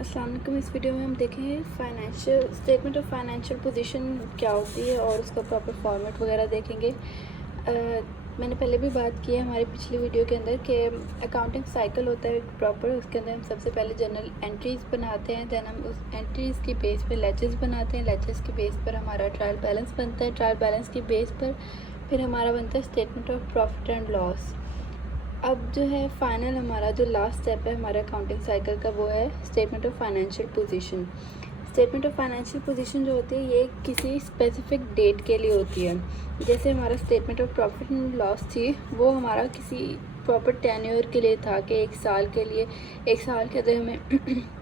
अस्सलाम वालेकुम। इस वीडियो में हम देखेंगे financial statement of financial position क्या होती है और उसका प्रॉपर फॉर्मेट वगैरह देखेंगे। मैंने पहले भी बात की है हमारी पिछली वीडियो के अंदर कि अकाउंटिंग साइकिल होता है प्रॉपर। उसके अंदर हम सबसे पहले जनरल एंट्रीज़ बनाते हैं, दैन हम उस एंट्रीज़ की बेस पर लेजेस बनाते हैं, लेजेस के बेस पर हमारा ट्रायल बैलेंस बनता है, ट्रायल बैलेंस की बेस पर फिर हमारा बनता है statement of profit and loss. अब जो है फाइनल हमारा जो लास्ट स्टेप है हमारे अकाउंटिंग साइकिल का वो है statement of financial position. Statement of financial position जो होती है ये किसी स्पेसिफिक डेट के लिए होती है। जैसे हमारा statement of profit and loss थी वो हमारा किसी प्रॉपर टेन्योर के लिए था कि एक साल के लिए, एक साल के अंदर हमें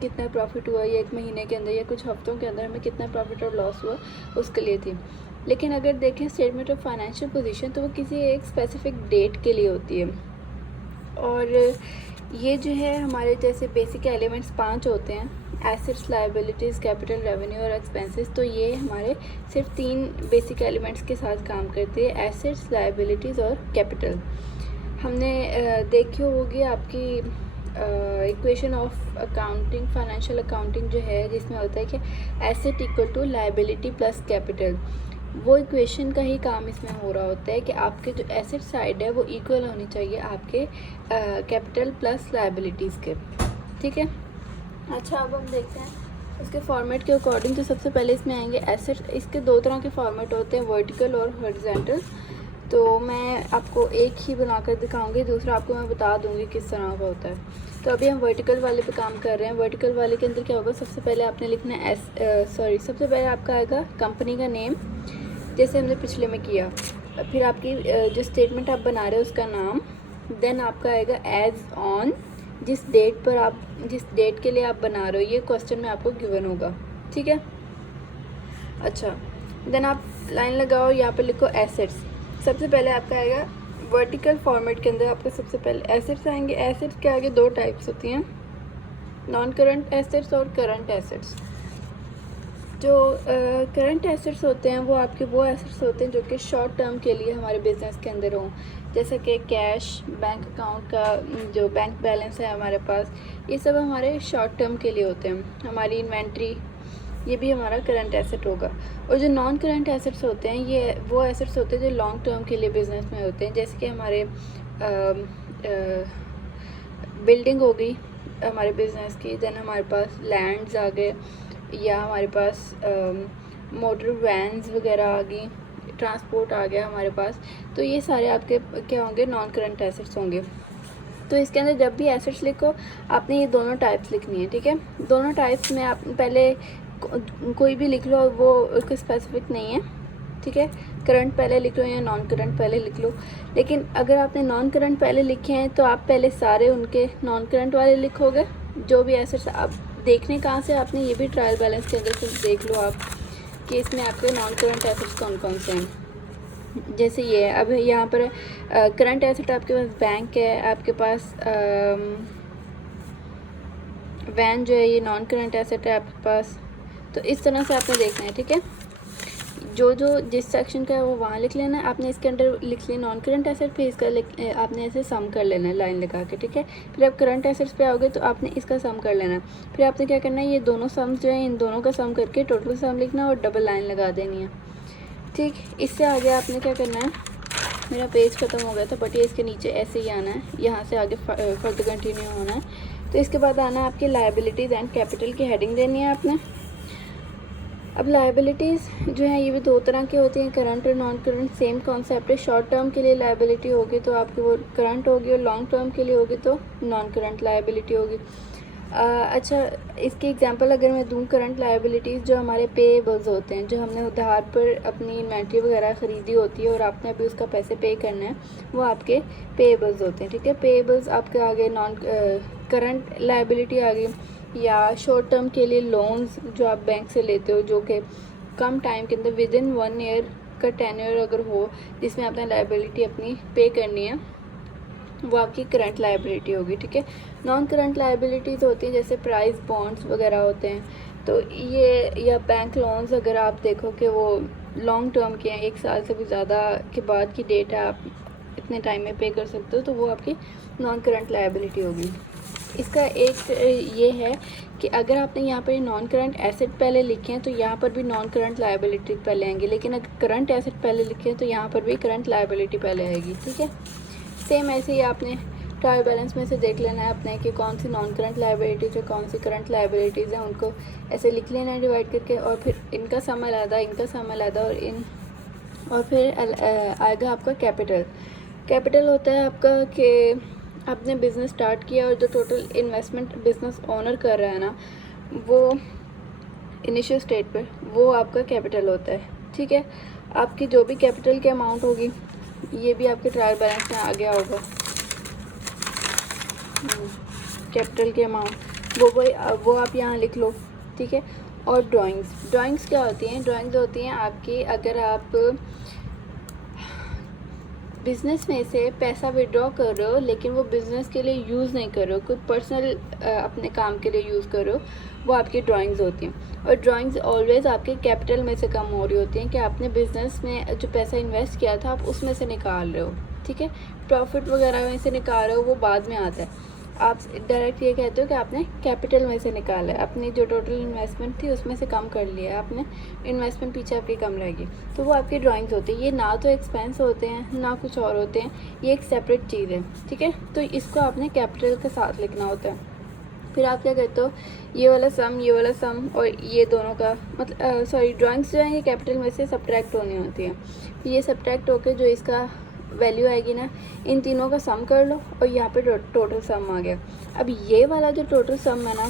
कितना प्रॉफिट हुआ या एक महीने के अंदर या कुछ हफ्तों के अंदर हमें कितना प्रॉफिट और लॉस हुआ उसके लिए थी। लेकिन अगर देखें स्टेटमेंट ऑफ फाइनेंशियल पोजीशन तो वो किसी एक स्पेसिफिक डेट के लिए होती है। और ये जो है हमारे जैसे बेसिक एलिमेंट्स 5 होते हैं, एसेट्स, लायबिलिटीज़, कैपिटल, रेवेन्यू और एक्सपेंसेस। तो ये हमारे सिर्फ 3 बेसिक एलिमेंट्स के साथ काम करते हैं, एसेट्स, लायबिलिटीज़ और कैपिटल। हमने देखी होगी आपकी equation of accounting, financial accounting जो है जिसमें होता है कि asset equal to liability plus capital. वो इक्वेशन का ही काम इसमें हो रहा होता है कि आपके जो एसेट साइड है वो इक्वल होनी चाहिए आपके कैपिटल प्लस लायबिलिटीज़ के। ठीक है, अच्छा अब हम देखते हैं उसके फॉर्मेट के अकॉर्डिंग। तो सबसे पहले इसमें आएंगे एसेट। इसके 2 तरह के फॉर्मेट होते हैं, वर्टिकल और हॉरिजॉन्टल। तो मैं आपको एक ही बनाकर दिखाऊंगी, दूसरा आपको मैं बता दूंगी किस तरह का होता है। तो अभी हम वर्टिकल वाले पे काम कर रहे हैं। वर्टिकल वाले के अंदर क्या होगा, सबसे पहले आपने लिखना है सबसे पहले आपका आएगा कंपनी का नेम, जैसे हमने पिछले में किया। फिर आपकी जो स्टेटमेंट आप बना रहे हो उसका नाम, देन आपका आएगा एज ऑन, जिस डेट के लिए आप बना रहे हो, ये क्वेश्चन में आपको गिवन होगा। ठीक है, अच्छा देन आप लाइन लगाओ, यहाँ पे लिखो एसेट्स। सबसे पहले आपका आएगा वर्टिकल फॉर्मेट के अंदर आपके सबसे पहले एसेट्स आएंगे। एसेट्स के आगे 2 टाइप्स होती हैं, नॉन करंट एसेट्स और करंट एसेट्स। जो करंट एसेट्स होते हैं वो आपके वो एसेट्स होते हैं जो कि शॉर्ट टर्म के लिए हमारे बिज़नेस के अंदर हों, जैसे कि कैश, बैंक अकाउंट का जो बैंक बैलेंस है हमारे पास, ये सब हमारे शॉर्ट टर्म के लिए होते हैं। हमारी इन्वेंट्री, ये भी हमारा करंट एसेट होगा। और जो नॉन करंट एसेट्स होते हैं ये वो एसेट्स होते हैं जो लॉन्ग टर्म के लिए बिज़नेस में होते हैं, जैसे कि हमारे बिल्डिंग हो गई हमारे बिज़नेस की, देन हमारे पास लैंड्स आ गए, या हमारे पास मोटर वैन्स वगैरह आ गई, ट्रांसपोर्ट आ गया हमारे पास। तो ये सारे आपके क्या होंगे, नॉन करंट एसेट्स होंगे। तो इसके अंदर जब भी एसेट्स लिखो आपने ये दोनों टाइप्स लिखनी है। ठीक है, दोनों टाइप्स में आप पहले कोई भी लिख लो, वो स्पेसिफिक नहीं है। ठीक है, करंट पहले लिख लो या नॉन करंट पहले लिख लो। लेकिन अगर आपने नॉन करंट पहले लिखे हैं तो आप पहले सारे उनके नॉन करंट वाले लिखोगे, जो भी एसेट्स। आप देखने कहाँ से, आपने ये भी ट्रायल बैलेंस के अंदर से देख लो आप कि इसमें आपके नॉन करंट एसेट्स कौन कौन से हैं। जैसे ये है, अब यहाँ पर करंट एसेट आपके पास बैंक है, आपके पास वैन जो है ये नॉन करंट एसेट है आपके पास। तो इस तरह से आपने देखना है। ठीक है, जो जिस सेक्शन का है वो वहाँ लिख लेना है आपने। इसके अंदर लिख लिया नॉन करंट एसेट, फिर इसका आपने ऐसे सम कर लेना है लाइन लगा के। ठीक है, फिर आप करंट एसेट्स पे आओगे तो आपने इसका सम कर लेना है। फिर आपने क्या करना है, ये दोनों सम्स जो है इन दोनों का सम करके टोटल सम लिखना है और डबल लाइन लगा देनी है। ठीक, इससे आगे आपने क्या करना है, मेरा पेज ख़त्म हो गया था बट ये इसके नीचे ऐसे ही आना है, यहाँ से आगे फर्दर कंटिन्यू होना है। तो इसके बाद आना है आपकी लायबिलिटीज़ एंड कैपिटल की हेडिंग देनी है आपने। अब लायबिलिटीज़ जो है ये भी 2 तरह की होती हैं, करंट और नॉन करंट। सेम कॉन्सेप्ट है, शॉर्ट टर्म के लिए लायबिलिटी होगी तो आपकी वो करंट होगी, और लॉन्ग टर्म के लिए होगी तो नॉन करंट लायबिलिटी होगी। अच्छा, इसकी एग्जांपल अगर मैं दूँ, करंट लायबिलिटीज़ जो हमारे पेएबल्स होते हैं, जो हमने उधार पर अपनी इन्वेंट्री वगैरह ख़रीदी होती है और आपने अभी उसका पैसे पे करना है, वो आपके पेएबल्स होते हैं। ठीक है, पेएबल्स आपके आगे नॉन करंट लायबिलिटी आ गई। या शॉर्ट टर्म के लिए लोन्स जो आप बैंक से लेते हो, जो कि कम टाइम के अंदर विद इन 1 ईयर का टेन्योर अगर हो, जिसमें आपने लायबिलिटी अपनी पे करनी है, वो आपकी करंट लायबिलिटी होगी। ठीक है, नॉन करंट लायबिलिटीज़ होती हैं जैसे प्राइस बॉन्ड्स वगैरह होते हैं। तो ये, या बैंक लोन्स अगर आप देखो कि वो लॉन्ग टर्म के हैं, 1 साल से भी ज़्यादा के बाद की डेट है, आप इतने टाइम में पे कर सकते हो, तो वो आपकी नॉन करंट लायबिलिटी होगी। इसका एक ये है कि अगर आपने यहाँ पर नॉन करंट एसेट पहले लिखे हैं तो यहाँ पर भी नॉन करंट लायबिलिटी पहले आएंगे, लेकिन अगर करंट एसेट पहले लिखे हैं तो यहाँ पर भी करंट लायबिलिटी पहले आएगी। ठीक है, सेम ऐसे ही आपने ट्रायल बैलेंस में से देख लेना है अपने कि कौन सी नॉन करंट लायबिलिटीज़ है, कौन सी करंट लायबिलिटीज़ हैं, उनको ऐसे लिख लेना है डिवाइड करके, और फिर इनका सम अलग, इनका सम अलग, और फिर आएगा आपका कैपिटल। कैपिटल होता है आपका कि आपने बिज़नेस स्टार्ट किया और जो टोटल इन्वेस्टमेंट बिज़नेस ओनर कर रहा है ना, वो इनिशियल स्टेज पर, वो आपका कैपिटल होता है। ठीक है, आपकी जो भी कैपिटल की अमाउंट होगी, ये भी आपके ट्रायल बैलेंस में आ गया होगा, कैपिटल की अमाउंट वो आप यहाँ लिख लो। ठीक है, और ड्राइंग्स क्या होती हैं? ड्राइंग्स होती हैं आपकी, अगर आप बिज़नेस में से पैसा विड्रॉ कर रहे हो लेकिन वो बिज़नेस के लिए यूज़ नहीं कर रहे हो, कोई पर्सनल अपने काम के लिए यूज़ कर रहे हो, वो आपकी ड्राइंग्स होती हैं। और ड्राइंग्स ऑलवेज़ आपके कैपिटल में से कम हो रही होती हैं कि आपने बिज़नेस में जो पैसा इन्वेस्ट किया था आप उसमें से निकाल रहे हो। ठीक है, प्रॉफिट वगैरह में से निकाल रहे हो, वो बाद में आता है। आप डायरेक्ट ये कहते हो कि आपने कैपिटल में से निकाला है, अपनी जो टोटल इन्वेस्टमेंट थी उसमें से कम कर लिया है आपने, इन्वेस्टमेंट पीछे आपकी कम रहेगी, तो वो आपकी ड्राइंग्स होती है। ये ना तो एक्सपेंस होते हैं ना कुछ और होते हैं, ये एक सेपरेट चीज़ है। ठीक है, तो इसको आपने कैपिटल के साथ लिखना होता है। फिर आप क्या कहते हो, ये वाला सम और ये दोनों का मतलब सॉरी, ड्राइंग्स जो है ये कैपिटल में से सब्ट्रैक्ट होनी होती है। ये सब्ट्रैक्ट होकर जो इसका वैल्यू आएगी ना, इन तीनों का सम कर लो और यहाँ पे टोटल सम आ गया। अब ये वाला जो टोटल सम है ना,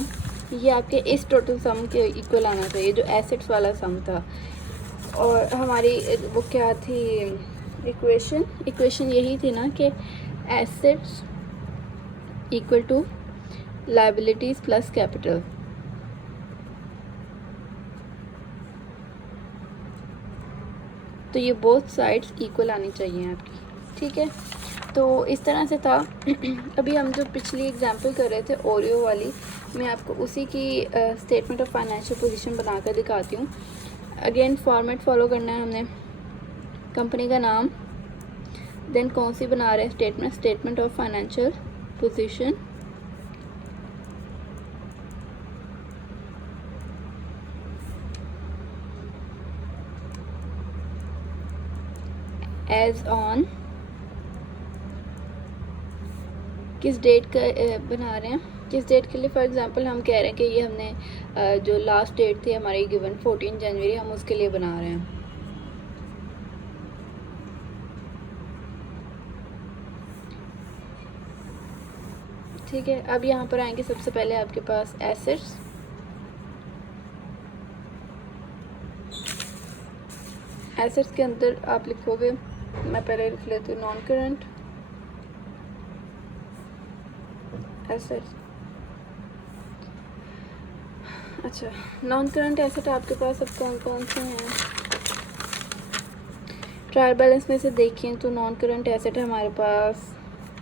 ये आपके इस टोटल सम के इक्वल आना चाहिए जो एसेट्स वाला सम था। और हमारी वो क्या थी इक्वेशन यही थी ना कि assets equal to liabilities plus capital. तो ये बोथ साइड्स इक्वल आनी चाहिए आपकी। ठीक है, तो इस तरह से था। अभी हम जो पिछली एग्जांपल कर रहे थे ओरियो वाली, मैं आपको उसी की स्टेटमेंट ऑफ फाइनेंशियल पोजीशन बनाकर दिखाती हूँ। अगेन फॉर्मेट फॉलो करना है हमने, कंपनी का नाम, देन कौन सी बना रहे हैं statement of financial position, as on, किस डेट का बना रहे हैं, किस डेट के लिए। फॉर एग्जांपल हम कह रहे हैं कि ये हमने जो लास्ट डेट थी हमारी गिवन 14 जनवरी, हम उसके लिए बना रहे हैं। ठीक है, अब यहाँ पर आएंगे सबसे पहले आपके पास एसेट्स, एसेट्स के अंदर आप लिखोगे, मैं पहले लिख लेती हूँ नॉन करंट एसेट्स। अच्छा, नॉन करंट एसेट आपके पास अब कौन कौन से हैं? ट्रायल बैलेंस में से देखिए तो नॉन करंट एसेट हमारे पास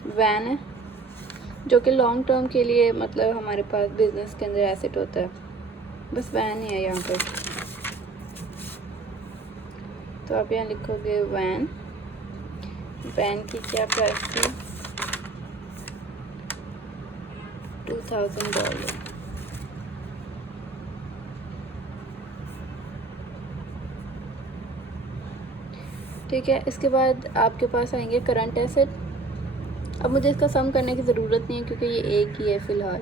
वैन है, जो कि लॉन्ग टर्म के लिए मतलब हमारे पास बिजनेस के अंदर एसेट होता है, बस वैन ही है यहाँ पर। तो आप यहाँ लिखोगे वैन की क्या प्राइस थी, $2000। ठीक है, इसके बाद आपके पास आएंगे करंट एसेट। अब मुझे इसका सम करने की ज़रूरत नहीं है क्योंकि ये एक ही है फ़िलहाल।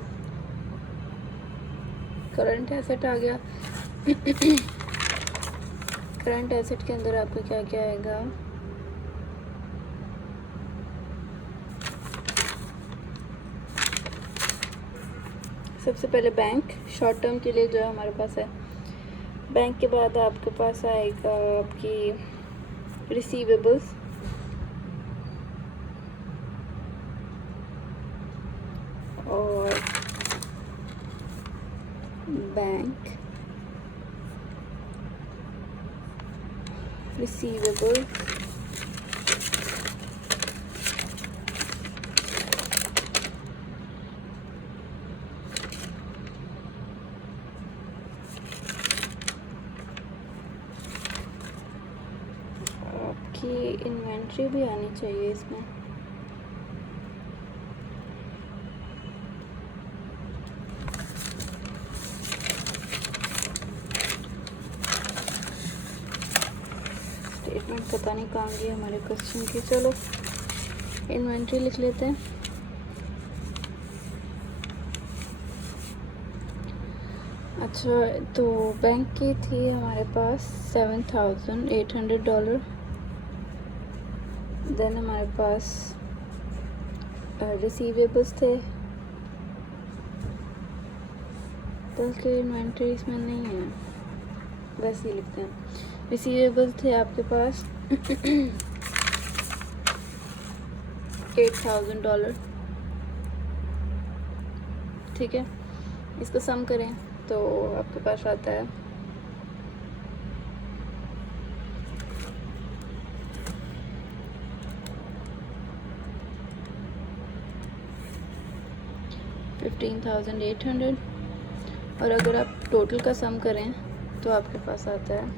करंट एसेट आ गया। करंट एसेट के अंदर आपका क्या क्या आएगा, सबसे पहले बैंक, शॉर्ट टर्म के लिए जो है हमारे पास है। बैंक के बाद आपके पास आएगा आपकी रिसीवेबल्स, और बैंक रिसीवेबल्स, इन्वेंट्री भी आनी चाहिए इसमें। स्टेटमेंट पता नहीं कहाँ गई हमारे क्वेश्चन की। चलो इन्वेंट्री लिख लेते हैं। अच्छा, तो बैंक की थी हमारे पास $7,800। देन हमारे पास रिसीवेबल्स थे, बल्कि इन्वेंट्री इसमें नहीं है, वैसे ही लिखते हैं। रिसीवेबल्स थे आपके पास $8,000, ठीक है। इसको सम करें तो आपके पास आता है $15,800, और अगर आप टोटल का सम करें तो आपके पास आता है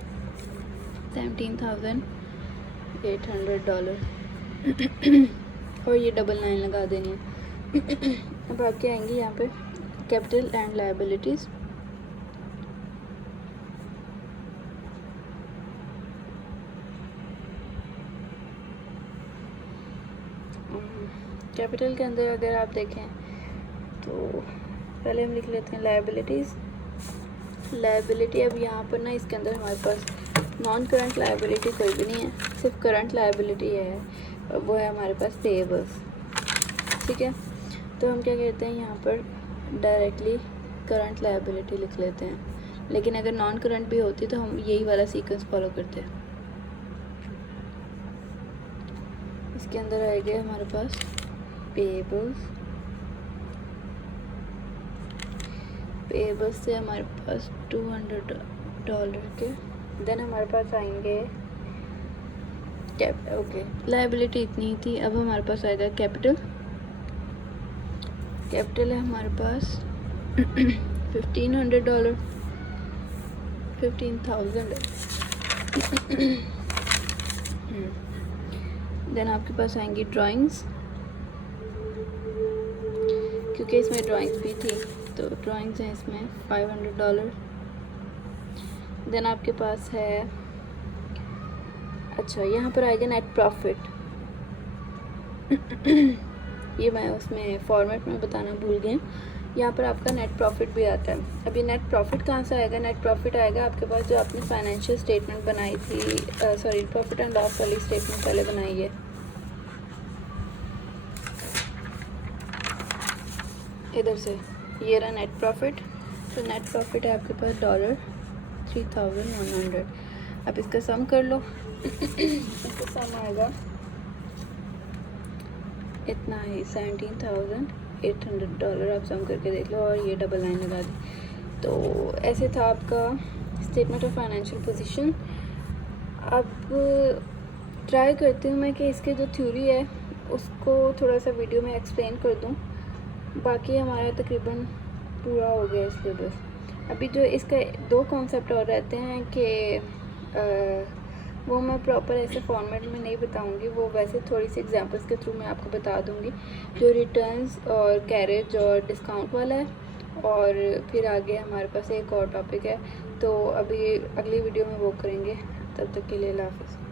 $17,800। और ये डबल लाइन लगा देनी है। अब आपके आएंगे यहाँ पे कैपिटल एंड लायबिलिटीज़। कैपिटल के अंदर अगर आप देखें तो पहले हम लिख लेते हैं लायबिलिटीज़। लायबिलिटी, अब यहाँ पर ना इसके अंदर हमारे पास नॉन करंट लायबिलिटी कोई भी नहीं है, सिर्फ करंट लायबिलिटी है, वो है हमारे पास पेएबल्स, ठीक है। तो हम क्या कहते हैं यहाँ पर डायरेक्टली करंट लायबिलिटी लिख लेते हैं, लेकिन अगर नॉन करंट भी होती तो हम यही वाला सीक्वेंस फॉलो करते हैं। इसके अंदर आएगा हमारे पास पेएबल्स से हमारे पास $200 के। देन हमारे पास आएंगे ओके, लायबिलिटी इतनी ही थी। अब हमारे पास आएगा कैपिटल है हमारे पास $1,500, 15,000। देन आपके पास आएंगी ड्राइंग्स, क्योंकि इसमें ड्राइंग्स भी थी तो ड्राइंग्स हैं इसमें $500। देन आपके पास है, अच्छा यहाँ पर आएगा नेट प्रॉफिट। ये मैं उसमें फॉर्मेट में बताना भूल गई। यहाँ पर आपका नेट प्रॉफिट भी आता है। अब ये नेट प्रॉफिट कहाँ से आएगा? नेट प्रॉफिट आएगा आपके पास जो आपने फाइनेंशियल स्टेटमेंट बनाई थी, सॉरी प्रॉफिट एंड लॉस वाली स्टेटमेंट पहले बनाई है। इधर से ये रहा नेट प्रॉफिट। तो नेट प्रॉफिट है आपके पास $3,100। अब इसका सम कर लो। इसका सम आएगा इतना ही $17,800। आप सम करके देख लो और ये डबल लाइन लगा दी। तो ऐसे था आपका स्टेटमेंट ऑफ फाइनेंशियल पोजीशन। अब ट्राई करती हूँ मैं कि इसके जो थ्योरी है उसको थोड़ा सा वीडियो में एक्सप्लेन कर दूँ। बाकी हमारा तकरीबन पूरा हो गया सिलेबस। अभी जो इसका 2 कॉन्सेप्ट और रहते हैं कि वो मैं प्रॉपर ऐसे फॉर्मेट में नहीं बताऊंगी, वो वैसे थोड़ी सी एग्जांपल्स के थ्रू मैं आपको बता दूंगी। जो रिटर्न्स और कैरेज और डिस्काउंट वाला है, और फिर आगे हमारे पास एक और टॉपिक है, तो अभी अगली वीडियो में वो करेंगे। तब तक के लिए अल्लाह हाफ़िज़।